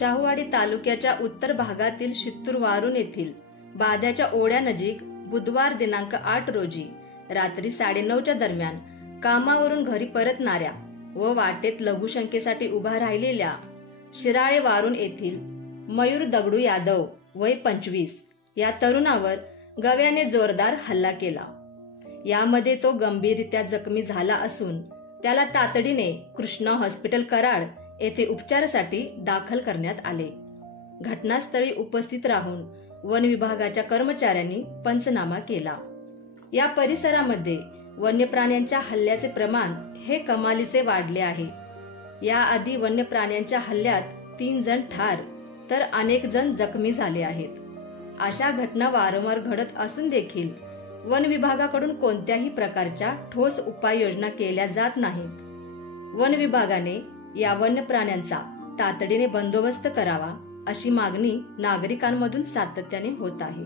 शाहूवाडी तालुक्याच्या उत्तर भागातील शित्तूर वारून येथील बाद्याच्या ओढ्यानजीक बुधवार दिनांक 8 रोजी रात्री 9:30च्या दरम्यान कामावरून घरी परतणाऱ्या व वाटेत लघुशंकेसाठी उभा राहिलेल्या शिराळे वारून येथील मयूर दगडू यादव वय 25 या तरुणावर गव्याने जोरदार हल्ला केला। यामध्ये तो गंभीररित्या जखमी झाला असून त्याला तातडीने कृष्णा हॉस्पिटल कराड येथे उपचारासाठी दाखल करण्यात आले। घटनास्थळी उपस्थित राहून वन विभागाच्या कर्मचाऱ्यांनी पंचनामा केला। या परिसरामध्ये वन्य प्राण्यांच्या हल्ल्याचे प्रमाण हे कमालीचे वाढले आहे। याआधी वन्य प्राण्यांच्या हल्ल्यात 3 जण ठार तर अनेक जण जखमी झाले आहेत। अशा घटना वारंवार घडत असून देखील वन विभागाकडून कोणत्याही प्रकारच्या ठोस उपाययोजना केल्या जात नाहीत। वन विभागाने या वन्य प्राण्यांचा तातडीने बंदोबस्त करावा अशी मागणी नागरिकांमधून सातत्याने होत आहे।